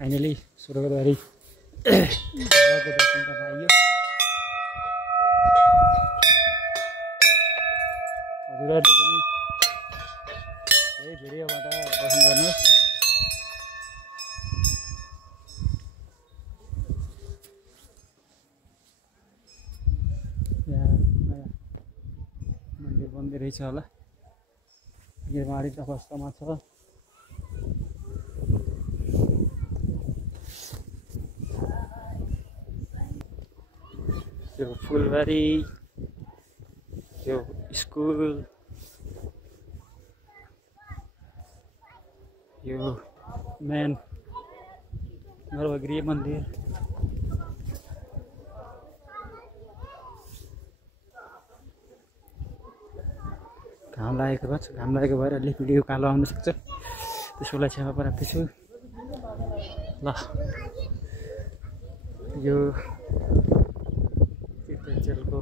Finally Swargadwari बाबाको दर्शन गर्न आइयो। हजुरहरूले पनि है भिडियोबाट दर्शन गर्नुहोस्। यहाँ नयाँ मन्दिर बन्दै रहेछ होला, निर्माणित अवस्थामा छ। यो फुलबारी, यो स्कुल, यो मेन गर्भगृह मन्दिर। घाम लागेको भएर अलिक भिडियो कालो आउन सक्छ, त्यसको लागि क्षमा प्राप्ति छु। ल यो तीर्थस्थलको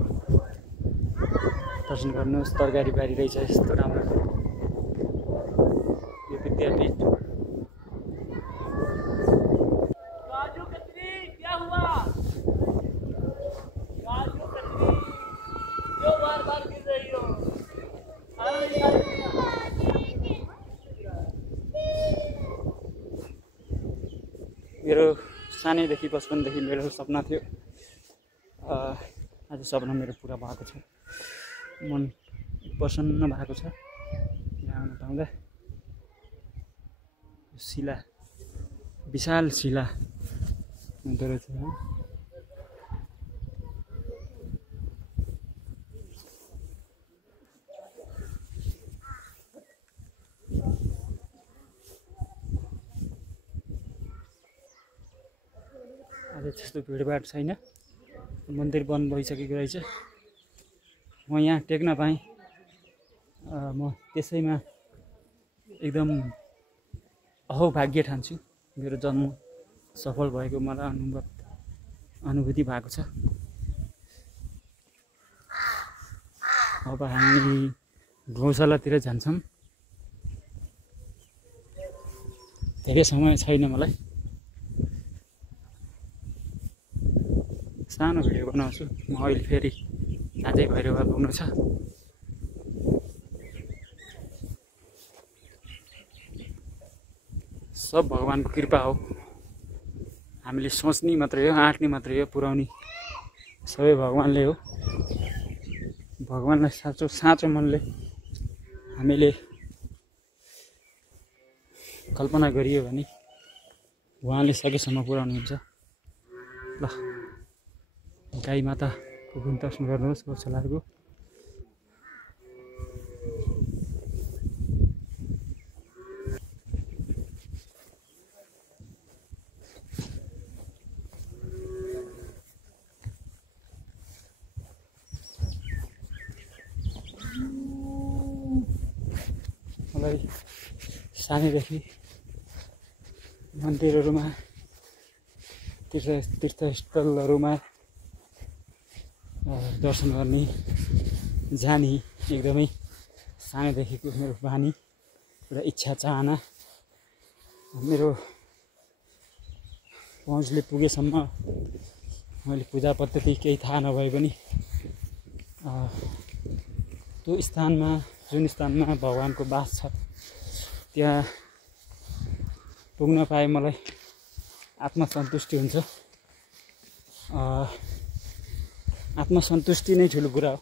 दर्शन गर्नुहोस्। तरकारी बारी रहेछ यस्तो राम्रो। यो विद्यापीठ। मेरो सानैदेखि बचपनदेखि मेरो सपना थियो, आज सपना मेरो पुरा भएको छ। मन प्रसन्न भएको छ यहाँ आउन पाउँदा। शिला, विशाल शिला हुँदो रहेछ। आज त्यस्तो भिडभाड छैन, मन्दिर बन्द भइसकेको रहेछ। म यहाँ टेक्न पाएँ, म त्यसैमा एकदम अहोभाग्य ठान्छु। मेरो जन्म सफल भएको मलाई अनुभूति भएको छ। अब हामी गौशालातिर जान्छौँ। धेरै समय छैन मलाई, सानो भिडियो बनाउँछु म। अहिले फेरि अझै भैरवा पुग्नु छ। सब भगवानको कृपा हो। हामीले सोच्ने मात्रै हो, आँट्ने मात्रै हो, पुर्याउने सबै भगवानले हो। भगवानलाई साँचो मनले हामीले कल्पना गरियो भने उहाँले सकेसम्म पुर्याउनुहुन्छ। ल गाई माताको पनि दर्शन गर्नुहोस् गौशालाको। मलाई सानैदेखि मन्दिरहरूमा, तीर्थस्थलहरूमा दर्शन गर्ने, जाने एकदमै सानैदेखिको मेरो बानी, एउटा इच्छा चाहना। मेरो पहुँचले पुगेसम्म मैले पूजा पद्धति केही थाहा नभए पनि त्यो स्थानमा, जुन स्थानमा भगवानको बास छ त्यहाँ पुग्न पाए मलाई आत्मसन्तुष्टि हुन्छ। आत्मसन्तुष्टि नै ठुलो कुरा हो।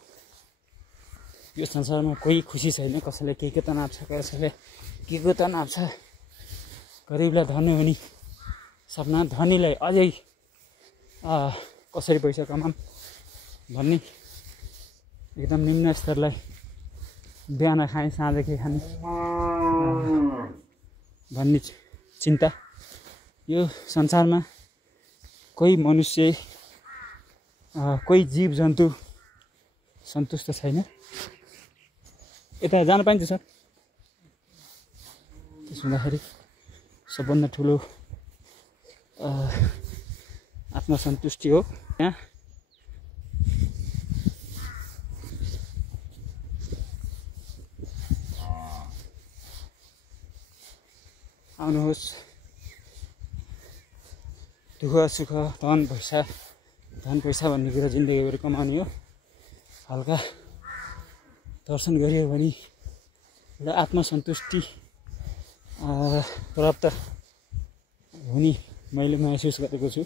यो संसारमा कोही खुसी छैन, कसैलाई के को तनाव छ, कसैलाई के को तनाव छ। गरिबलाई धनी हुने सपना, धनीलाई अझै कसरी पैसा कमाऊँ भन्ने, एकदम निम्न स्तरलाई बिहान खाएँ साँझ के खाने भन्ने चिन्ता। यो संसारमा कोही मनुष्य, कोही जीव जन्तु सन्तुष्ट छैन। यता जान पाइन्छ सर? त्यसो हुँदाखेरि सबभन्दा ठुलो आत्मसन्तुष्टि हो यहाँ। आउनुहोस्, दुःख सुख धन पैसा भन्ने कुरा जिन्दगीभरि कमाउने हो। हल्का दर्शन गरियो भने एउटा आत्मसन्तुष्टि प्राप्त हुने मैले महसुस गरेको छु।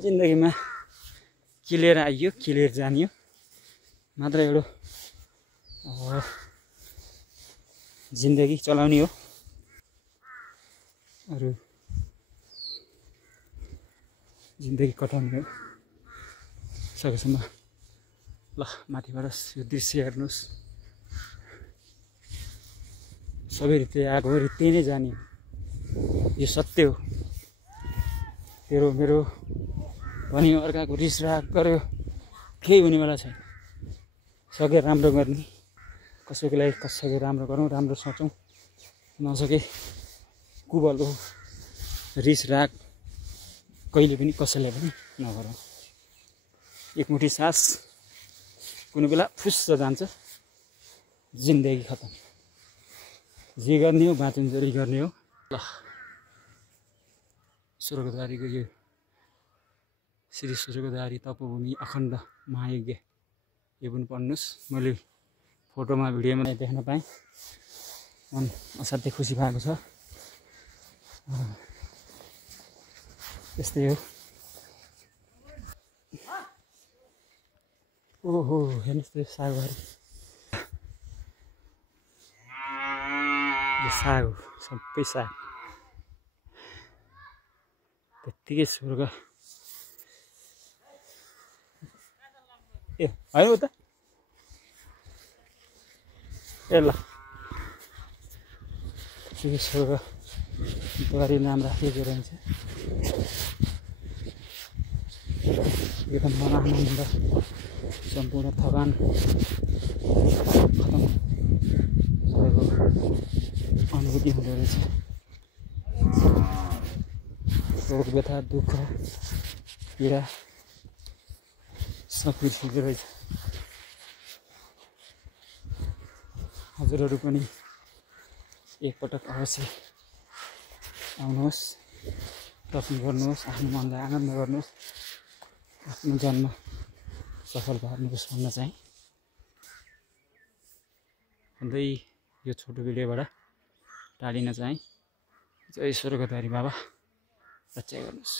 जिन्दगीमा के लिएर आइयो के लिएर जानियो मात्र एउटा जिन्दगी चलाउने हो। अरू जिन्दगी कटाउने हो। सकेसम्म ल माथिबाट यो दृश्य हेर्नुहोस्। सबै रित्तै आएको हो, रित्तै नै जाने हो। यो सत्य हो। तेरो मेरो भनी अर्काको रिस राग गर्यो केही हुनेवाला छैन। सके राम्रो गर्ने, कसैको लागि कसैको राम्रो गरौँ, राम्रो सोचौँ। नसके कुबल हो, रिस राग कहिले पनि कसैलाई पनि नगरौँ। एकमुठी सास कुनै बेला फुस्स जान्छ, जिन्दगी खतम। जे गर्ने हो बाँचुन्जेली गर्ने हो। ल स्वर्गद्वारीको यो श्री स्वर्गद्वारी तपोभूमि अखण्ड महायज्ञ यो पनि पढ्नुहोस्। मैले फोटोमा भिडियोमा देख्न पाएँ, मन असाध्यै खुसी भएको छ। त्यस्तै हो। ओहो हेर्नुहोस् त यो सागबारी, यो साग हो, सबै साग। त्यत्तिकै स्वर्ग ए होइन उता ए ल स्वर्गद्वारी नाम राखेको रहन्छ। एकदम मन आनन्द, सम्पूर्ण थकान खतम भएको अनुभूति हुँदो रहेछ। रोग व्यथा दुःख पीडा सब बिर्सिँदो रहेछ। हजुरहरू पनि एकपटक अवश्य आउनुहोस्, दर्शन गर्नुहोस्, आफ्नो मनलाई आनन्द गर्नुहोस्, आफ्नो जन्म सफल पार्नुहोस् भन्न चाहिँ भन्दै यो छोटो भिडियोबाट टाढिन चाहिँ। जय स्वर्गद्वारी बाबा रक्षा गर्नुहोस्।